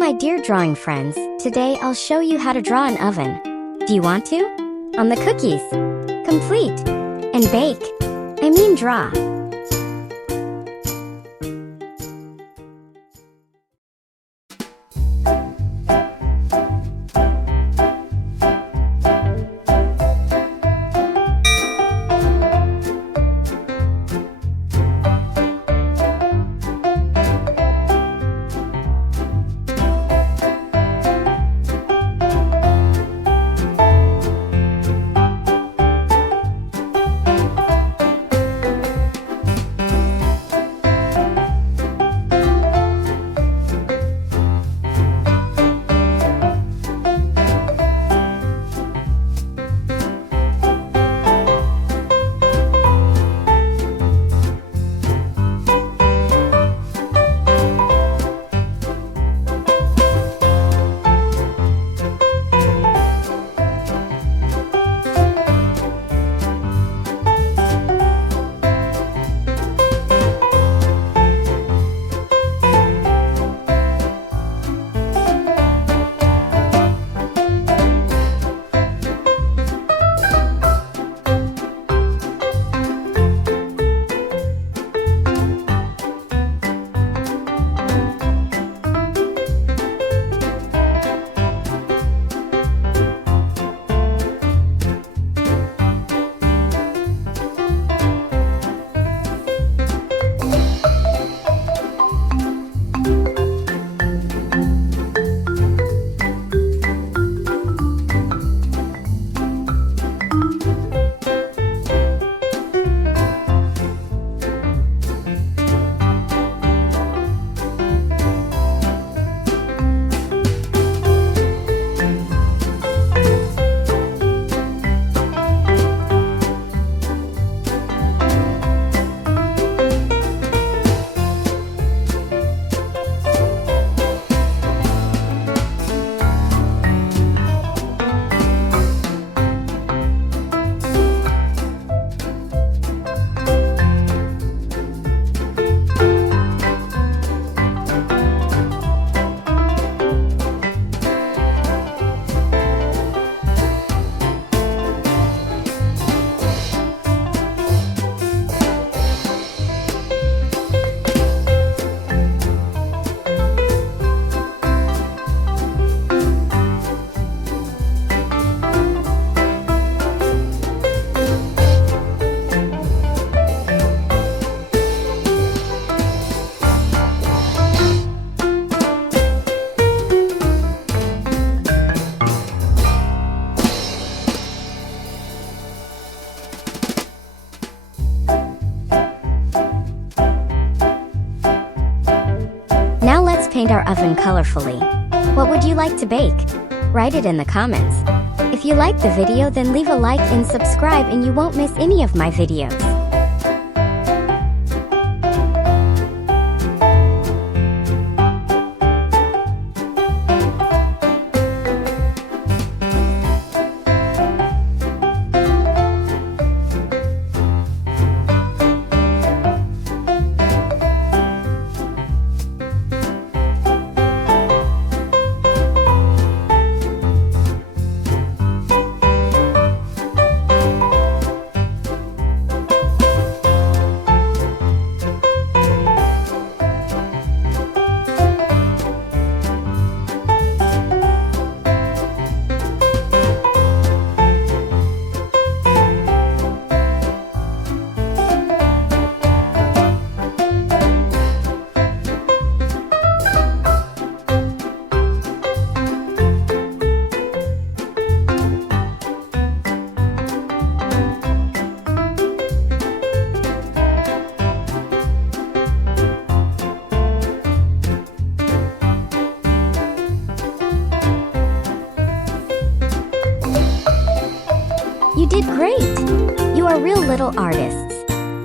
my dear drawing friends, today I'll show you how to draw an oven. Do you want to? On the cookies. Complete. And bake. I mean draw. Now let's paint our oven colorfully. What would you like to bake? Write it in the comments. If you like the video, then leave a like and subscribe and you won't miss any of my videos. You did great! You are real little artists.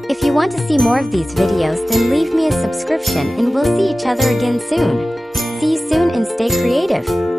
If you want to see more of these videos, then leave me a subscription and we'll see each other again soon. See you soon and stay creative!